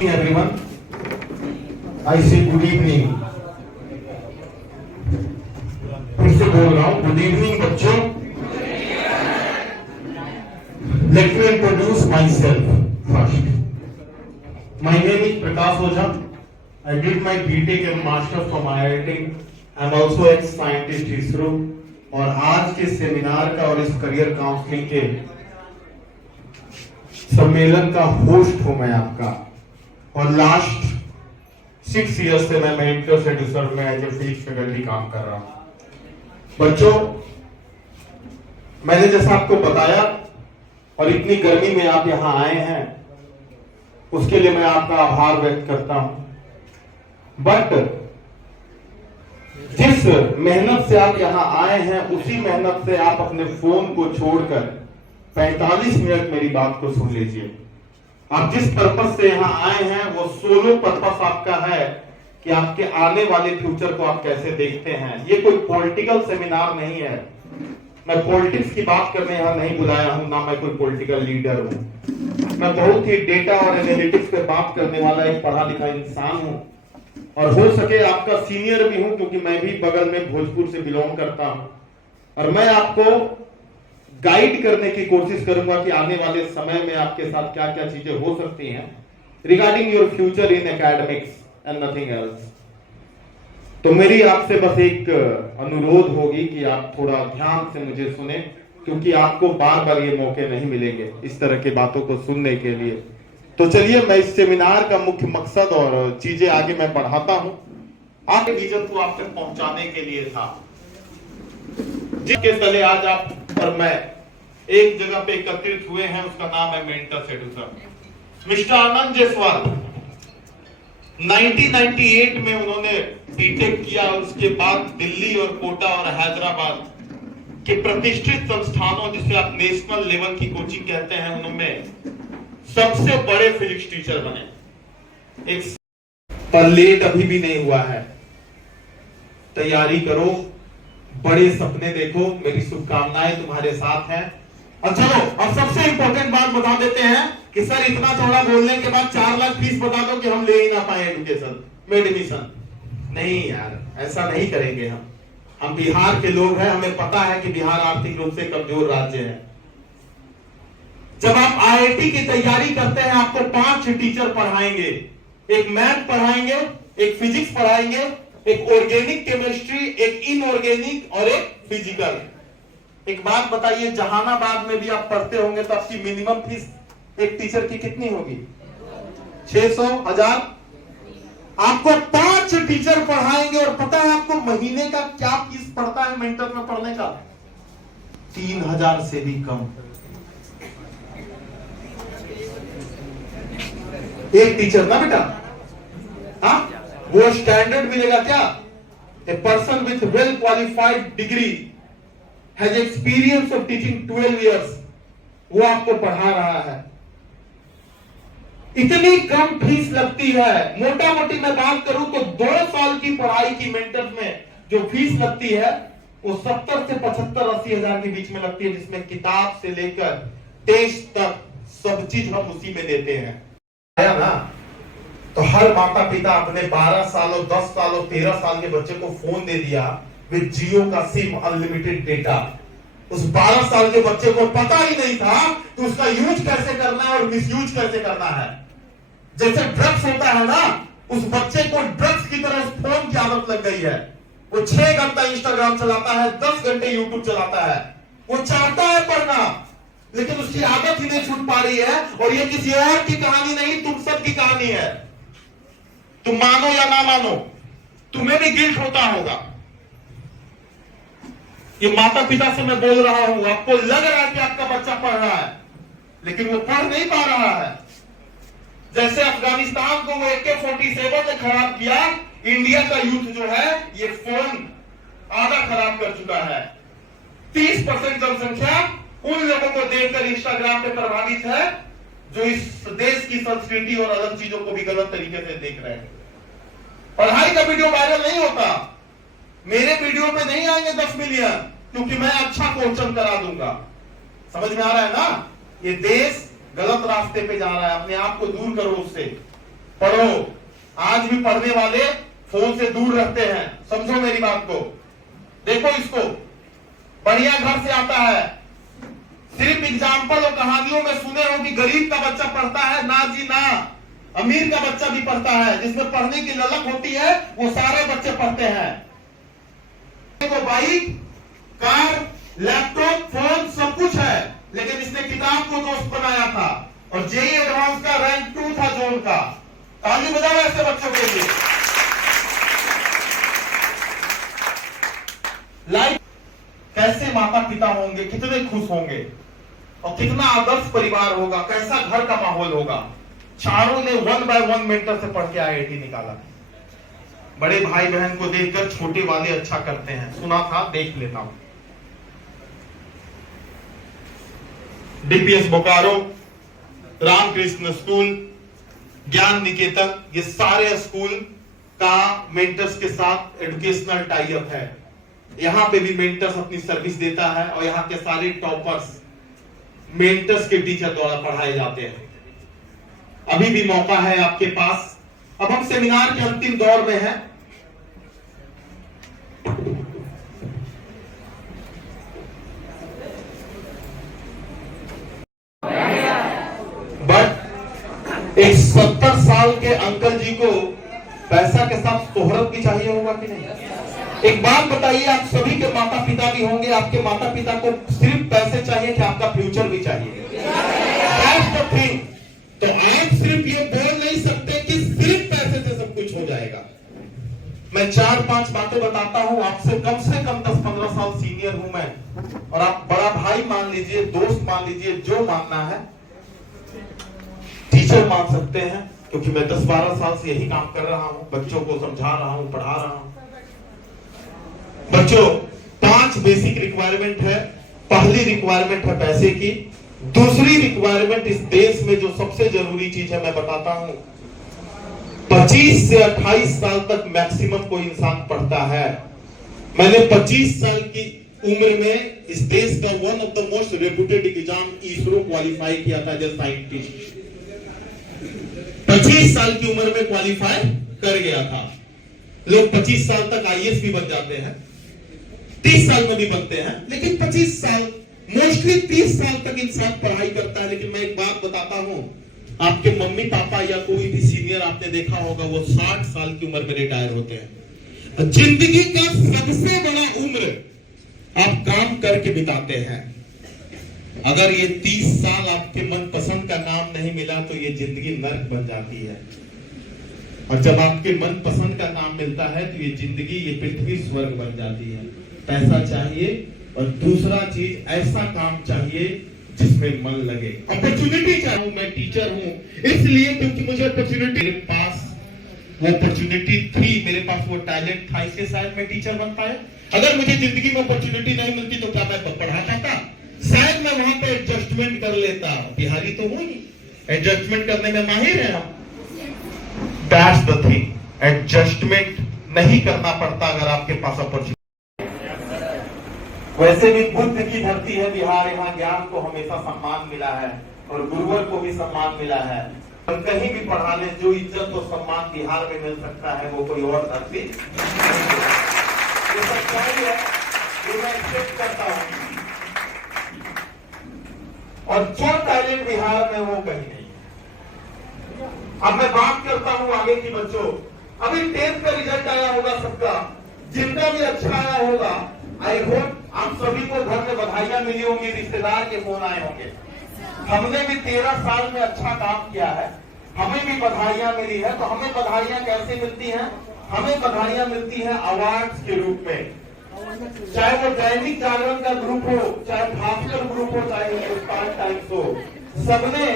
Everyone, I say good evening. फिर से बोल रहा हूँ गुड इवनिंग बच्चों. Let me introduce myself first. My name is Prakash Oja. I did my BTech and Master from IIT. I'm also ex-scientist ISRO. और आज के seminar का और इस करियर काउंसलिंग के सम्मेलन का होस्ट हूं मैं आपका. और लास्ट 6 इयर्स से मैं मेंटर सेड्यूसर में एज ए फिजिक्स फैकल्टी काम कर रहा हूं. बच्चों, मैंने जैसा आपको बताया और इतनी गर्मी में आप यहां आए हैं उसके लिए मैं आपका आभार व्यक्त करता हूं. बट जिस मेहनत से आप यहां आए हैं उसी मेहनत से आप अपने फोन को छोड़कर 45 मिनट मेरी बात को सुन लीजिए. आप जिस पर्पस से यहां आए हैं वो सोलो पर्पस आपका है कि आपके आने वाले फ्यूचर को आप कैसे देखते हैं. ये कोई पॉलिटिकल सेमिनार नहीं है. मैं पॉलिटिक्स की बात करने यहां नहीं बुलाया हूं, ना मैं कोई पॉलिटिकल लीडर हूं. मैं बहुत ही डेटा और एनालिटिक्स पे बात करने वाला एक पढ़ा लिखा इंसान हूं और हो सके आपका सीनियर भी हूं क्योंकि मैं भी बगल में भोजपुर से बिलोंग करता हूं. और मैं आपको गाइड करने की कोशिश करूंगा कि आने वाले समय में आपके साथ क्या क्या चीजें हो सकती हैं regarding your future in academics and nothing else. तो मेरी आपसे बस एक अनुरोध होगी कि आप थोड़ा ध्यान से मुझे सुने क्योंकि आपको बार बार ये मौके नहीं मिलेंगे इस तरह की बातों को सुनने के लिए. तो चलिए मैं इस सेमिनार का मुख्य मकसद और चीजें आगे मैं बढ़ाता हूं. आपके विजन को आप तक पहुंचाने के लिए था जिसके तले आज आप और मैं एक जगह पे एकत्रित हुए हैं उसका नाम है मेंटर सेड्यूसर. मिस्टर आनंद जायसवाल 1998 में उन्होंने बीटेक किया और उसके बाद दिल्ली और कोटा और हैदराबाद के प्रतिष्ठित संस्थानों जिसे आप नेशनल लेवल की कोचिंग कहते हैं उनमें सबसे बड़े फिजिक्स टीचर बने. एक पर लेट अभी भी नहीं हुआ है. तैयारी करो, बड़े सपने देखो, मेरी शुभकामनाएं तुम्हारे साथ हैं. और चलो अब सबसे इंपॉर्टेंट बात बता देते हैं कि सर इतना थोड़ा बोलने के बाद 4 लाख फीस बता दो कि हम ले ही ना पाए एडुकेशन में एडमिशन. नहीं यार, ऐसा नहीं करेंगे हम बिहार के लोग हैं, हमें पता है कि बिहार आर्थिक रूप से कमजोर राज्य है. जब आप आईआईटी की तैयारी करते हैं आपको 5 टीचर पढ़ाएंगे. एक मैथ पढ़ाएंगे, एक फिजिक्स पढ़ाएंगे, एक ऑर्गेनिक केमिस्ट्री, एक इनऑर्गेनिक और एक फिजिकल. एक बात बताइए, जहानाबाद में भी आप पढ़ते होंगे तो आपकी मिनिमम फीस एक टीचर की कितनी होगी? 600, 1000. आपको 5 टीचर पढ़ाएंगे और पता है आपको महीने का क्या फीस पड़ता है मेंटर में पढ़ने का? 3000 से भी कम. एक टीचर ना बेटा. हाँ, वो स्टैंडर्ड मिलेगा क्या? A person with well qualified degree has experience of teaching 12 years, वो आपको पढ़ा रहा है. इतनी कम फीस लगती है. मोटा मोटी मैं बात करूं तो 2 साल की पढ़ाई की मेंटर्स में जो फीस लगती है वो 70 से 75, 80 हजार के बीच में लगती है, जिसमें किताब से लेकर टेस्ट तक सब चीज हम उसी में देते हैं. आया ना? तो हर माता पिता अपने 12 साल और 10 साल और 13 साल के बच्चे को फोन दे दिया विद जियो का सिम अनलिमिटेड डेटा. उस 12 साल के बच्चे को पता ही नहीं था कि उसका यूज कैसे करना है और मिसयूज कैसे करना है. जैसे ड्रग्स होता है ना, उस बच्चे को ड्रग्स की तरह उस फोन की आदत लग गई है. वो 6 घंटा इंस्टाग्राम चलाता है, 10 घंटे यूट्यूब चलाता है. वो चाहता है पढ़ना लेकिन उसकी आदत ही नहीं छूट पा रही है. और ये किसी और की कहानी नहीं, तुम सब की कहानी है. तुम मानो या ना मानो, तुम्हें भी गिल्ट होता होगा. ये माता पिता से मैं बोल रहा हूं, आपको लग रहा है कि आपका बच्चा पढ़ रहा है लेकिन वो पढ़ नहीं पा रहा है. जैसे अफगानिस्तान को वो AK-47 ने खराब किया, इंडिया का यूथ जो है ये फोन आधा खराब कर चुका है. 30% जनसंख्या उन लोगों को देखकर इंस्टाग्राम पे प्रभावित है जो इस देश की संस्कृति और अलग चीजों को भी गलत तरीके से देख रहे हैं. पढ़ाई का वीडियो वायरल नहीं होता, मेरे वीडियो पे नहीं आएंगे 10 मिलियन क्योंकि मैं अच्छा क्वेश्चन करा दूंगा. समझ में आ रहा है ना? ये देश गलत रास्ते पे जा रहा है, अपने आप को दूर करो उससे. पढ़ो। आज भी पढ़ने वाले फोन से दूर रहते हैं, समझो मेरी बात को। देखो इसको, बढ़िया घर से आता है, सिर्फ एग्जाम्पल और कहानियों में सुने हो कि गरीब का बच्चा पढ़ता है, ना जी ना, अमीर का बच्चा भी पढ़ता है। जिसमें पढ़ने की ललक होती है वो सारे बच्चे पढ़ते हैं। देखो बाइक, कार, लैपटॉप, फोन सब कुछ है, लेकिन इसने किताब को दोस्त बनाया था। और जेईई एडवांस का रैंक 2 था जोन का। ताली बजाओ ऐसे बच्चों के लिए। लाइफ कैसे माता पिता होंगे, कितने खुश होंगे और कितना आदर्श परिवार होगा, कैसा घर का माहौल होगा। चारों ने 1 by 1 मेंटर से पढ़ के IIT निकाला। बड़े भाई बहन को देखकर छोटे वाले अच्छा करते हैं, सुना था, देख लेता हूं। DPS बोकारो, रामकृष्ण स्कूल, ज्ञान निकेतन, ये सारे स्कूल का मेंटर्स के साथ एजुकेशनल टाई अप है। यहां पे भी मेंटर्स अपनी सर्विस देता है और यहां के सारे टॉपर्स मेंटर्स के टीचर द्वारा पढ़ाए जाते हैं। अभी भी मौका है आपके पास। अब हम सेमिनार के अंतिम दौर में हैं। बट एक 70 साल के अंकल जी को पैसा के साथ शोहरत भी चाहिए होगा कि नहीं? एक बात बताइए, आप सभी के माता पिता भी होंगे, आपके माता पिता को सिर्फ पैसे चाहिए कि आपका फ्यूचर भी चाहिए? That's the thing। तो आप सिर्फ ये बोल नहीं सकते कि सिर्फ पैसे से सब कुछ हो जाएगा। मैं 4-5 बातें बताता हूं, आपसे कम से कम 10-15 साल सीनियर हूं मैं, और आप बड़ा भाई मान लीजिए, दोस्त मान लीजिए, जो मानना है, टीचर मान सकते हैं, क्योंकि मैं 10-12 साल से यही काम कर रहा हूं, बच्चों को समझा रहा हूं, पढ़ा रहा हूं। बच्चों, 5 बेसिक रिक्वायरमेंट है। पहली रिक्वायरमेंट है पैसे की। दूसरी रिक्वायरमेंट इस देश में जो सबसे जरूरी चीज है मैं बताता हूं, 25 से 28 साल तक मैक्सिमम कोई इंसान पढ़ता है। मैंने 25 साल की उम्र में इस देश का one of the most reputed exam ISRO qualify किया था एज ए साइंटिस्ट। 25 साल की उम्र में क्वालिफाई कर गया था। लोग 25 साल तक IAS भी बन जाते हैं, 30 साल में भी बनते हैं, लेकिन 25 साल, मोस्टली 30 साल तक इंसान पढ़ाई करता है। लेकिन मैं एक बात बताता हूं, आपके मम्मी पापा या कोई भी सीनियर आपने देखा होगा, वो 60 साल की उम्र में रिटायर होते हैं। जिंदगी का सबसे बड़ा उम्र आप काम करके बिताते हैं। अगर ये 30 साल आपके मनपसंद का काम नहीं मिला तो ये जिंदगी नर्क बन जाती है, और जब आपके मनपसंद का काम मिलता है तो ये जिंदगी, ये पृथ्वी स्वर्ग बन जाती है। पैसा चाहिए, और दूसरा चीज ऐसा काम चाहिए जिसमें मन लगे। अपॉर्चुनिटी चाहूं, मैं टीचर हूं इसलिए क्योंकि मुझे अपॉर्चुनिटी, मेरे पास वो अपॉर्चुनिटी थी, मेरे पास वो टैलेंट था, इससे शायद मैं टीचर बन पाया। अगर मुझे जिंदगी में अपॉर्चुनिटी नहीं मिलती तो क्या मैं पढ़ा पाता? शायद मैं वहां पे एडजस्टमेंट कर लेता। बिहारी तो हूं ही, एडजस्टमेंट करने में माहिर है हम। That's the thing, एडजस्टमेंट नहीं करना पड़ता अगर आपके पास अपॉर्चुनिटी। वैसे भी बुद्ध की धरती है बिहार, यहाँ ज्ञान को हमेशा सम्मान मिला है और गुरुवर को भी सम्मान मिला है। और कहीं भी पढ़ाने जो इज्जत और सम्मान बिहार में मिल सकता है वो कोई और धरती ये सच्चाई है, ये मैं एक्सेप्ट करता हूँ। और जो टैलेंट बिहार में वो कहीं नहीं है। अब मैं बात करता हूँ आगे की बच्चों, अभी 10th का रिजल्ट आया होगा सबका, जिनका भी अच्छा आया होगा, आई होप आप सभी को घर में बधाइयां मिली होंगी, रिश्तेदार के फोन आए होंगे। हमने भी 13 साल में अच्छा काम किया है, हमें भी बधाइयां मिली है। तो हमें बधाइयां कैसे मिलती हैं? हमें बधाइयां मिलती हैं अवार्ड्स के रूप में। चाहे वो दैनिक जागरण का ग्रुप हो, चाहे भास्कर ग्रुप हो, चाहे हिंदुस्तान टाइम्स हो, सबने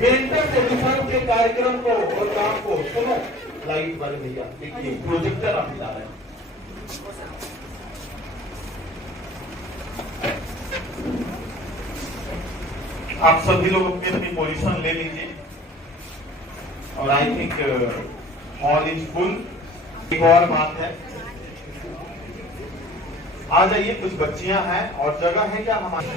मेंटर एजुकेशन के कार्यक्रम को और काम को, सुनो लाइट वाले भैया, देखिए प्रोजेक्टर आप दिला रहे हैं। आप सभी लोग अपनी अपनी पोजीशन ले लीजिए, और I think hall is full. एक और बात है, आ जाइए, कुछ बच्चियां हैं और जगह है क्या हमारे?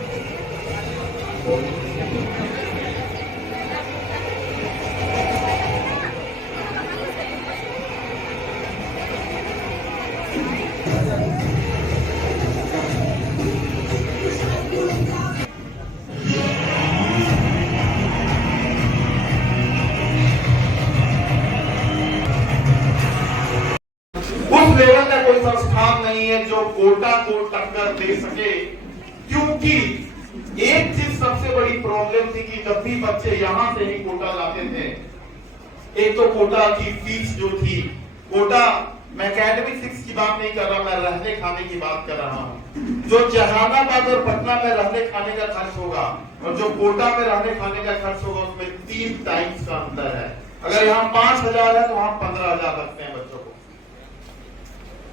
है जो कोटा को टक्कर दे सके, क्योंकि एक चीज सबसे बड़ी प्रॉब्लम थी कि जब भी बच्चे यहां से ही कोटा जाते थे, एक तो कोटा की फीस जो थी, कोटा मैं एकेडमिक फीस की बात नहीं कर रहा, मैं रहने खाने की बात कर रहा हूं। जो जहानाबाद और पटना में रहने खाने का खर्च होगा और जो कोटा में रहने खाने का खर्च होगा, उसमें 3 टाइम्स का अंतर है। अगर यहाँ 5,000 है तो वहां 15,000 रखते हैं बच्चों को।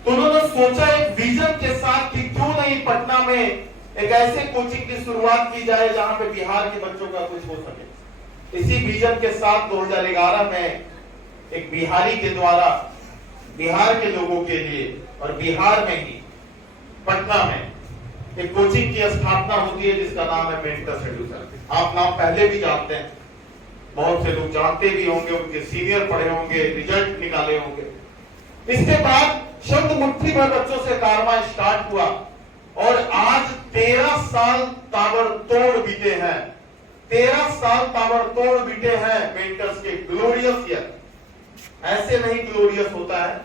तो उन्होंने सोचा एक विजन के साथ कि क्यों नहीं पटना में एक ऐसे कोचिंग की शुरुआत की जाए जहां पे बिहार के बच्चों का कुछ हो सके। इसी विजन के साथ 2011 में एक बिहारी के द्वारा बिहार के लोगों के लिए और बिहार में ही पटना में एक कोचिंग की स्थापना होती है जिसका नाम है मेंटर सेड्यूसर। आप नाम पहले भी जानते हैं, बहुत से लोग जानते भी होंगे, उनके सीनियर पढ़े होंगे, रिजल्ट निकाले होंगे। इसके बाद शब्द मुट्ठी भर बच्चों से कारवां स्टार्ट हुआ और आज 13 साल ताबड़तोड़ बीते हैं। 13 साल ताबड़तोड़ बीते हैं मेंटर्स के। ग्लोरियस ईयर, ऐसे नहीं ग्लोरियस होता है,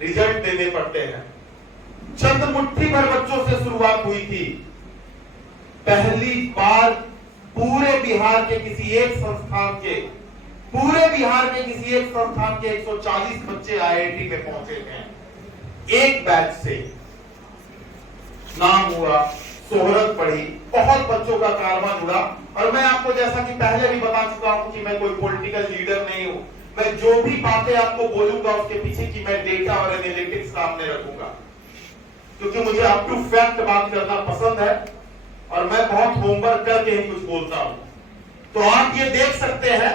रिजल्ट देने पड़ते हैं। चंद मुट्ठी भर बच्चों से शुरुआत हुई थी। पहली बार पूरे बिहार के किसी एक संस्थान के, पूरे बिहार के किसी एक संस्थान के 140 बच्चे आईआईटी में पहुंचे थे। एक बैच से नाम हुआ, शोहरत बढ़ी, बहुत बच्चों का कारवां जुड़ा। और मैं आपको जैसा कि पहले भी बता चुका हूं कि मैं कोई पॉलिटिकल लीडर नहीं हूं। मैं जो भी बातें आपको बोलूंगा उसके पीछे की मैं डेटा और एनालिटिक्स सामने रखूंगा, क्योंकि मुझे अप टू फैक्ट बात करना पसंद है और मैं बहुत होमवर्क करके ही कुछ बोलता हूं। तो आप ये देख सकते हैं,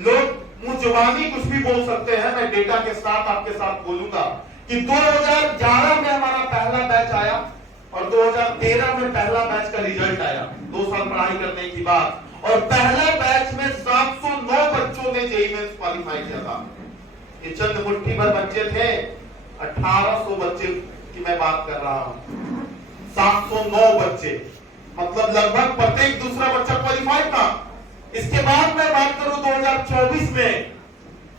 लोग मुंह जुबानी कुछ भी बोल सकते हैं, मैं डेटा के साथ आपके साथ बोलूंगा कि 2011 में हमारा पहला बैच आया और 2013 में पहला बैच का रिजल्ट आया, 2 साल पढ़ाई करने के बाद। और पहला बैच में 709 बच्चों ने जेईई मेंस क्वालिफाई किया था। ये चंद मुट्ठी भर बच्चे थे, 1800 बच्चे की मैं बात कर रहा हूं। 709 बच्चे, मतलब लगभग प्रत्येक दूसरा बच्चा क्वालिफाई था। इसके बाद मैं बात करूं 2024 में,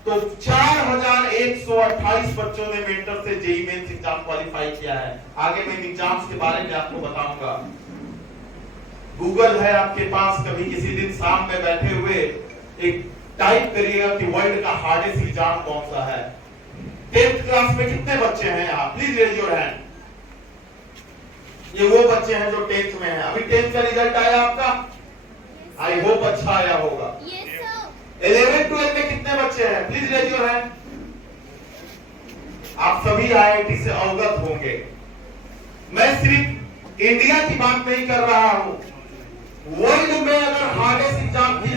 तो 4128 बच्चों ने मेंटर से जेईई मेंस एग्जाम क्वालिफाई किया है। आगे मैं एग्जाम्स के बारे में आपको बताऊंगा। गूगल है आपके पास, कभी किसी दिन शाम में बैठे हुए एक टाइप करिएगा कि वर्ल्ड का हार्डेस्ट एग्जाम कौन सा है। 10th क्लास में कितने बच्चे हैं यहाँ? Please raise your hand. ये वो बच्चे हैं जो 10th में हैं। अभी 10th का रिजल्ट आया आपका? आई होप अच्छा आया होगा। 11th 12th में कितने बच्चे हैं? Please raise your hand. आप सभी आईआईटी से अवगत होंगे। मैं सिर्फ इंडिया की बात नहीं कर रहा हूं, वर्ल्ड में अगर हार्डेस्ट एग्जाम की